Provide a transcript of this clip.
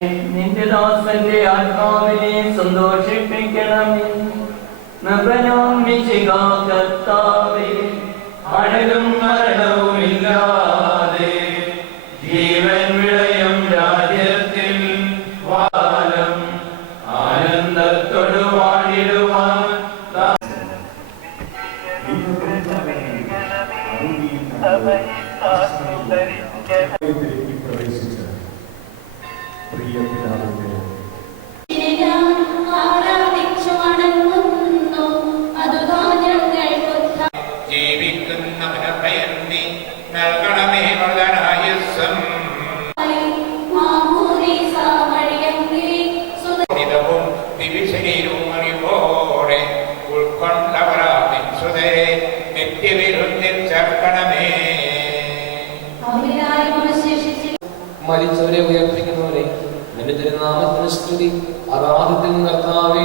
നിന്റെ ദാസന്റെ ആത്മാവിനെ സന്തോഷിപ്പിക്കണമേ. കർത്താവേ, അഴലും മരണവുമില്ലാതെ ജീവൻ വിളയും രാജ്യത്തിൽ വാലം ആനന്ദത്തോടു വാണിടുവാൻ പ്രിയ പിതാവിന്റെ മരിച്ചവരെ ഉയർപ്പിക്കുന്നവരെ നിന്റെ തിരുനാമത്തിന് സ്തുതി. ആരാധത്തിൽ കർത്താവേ,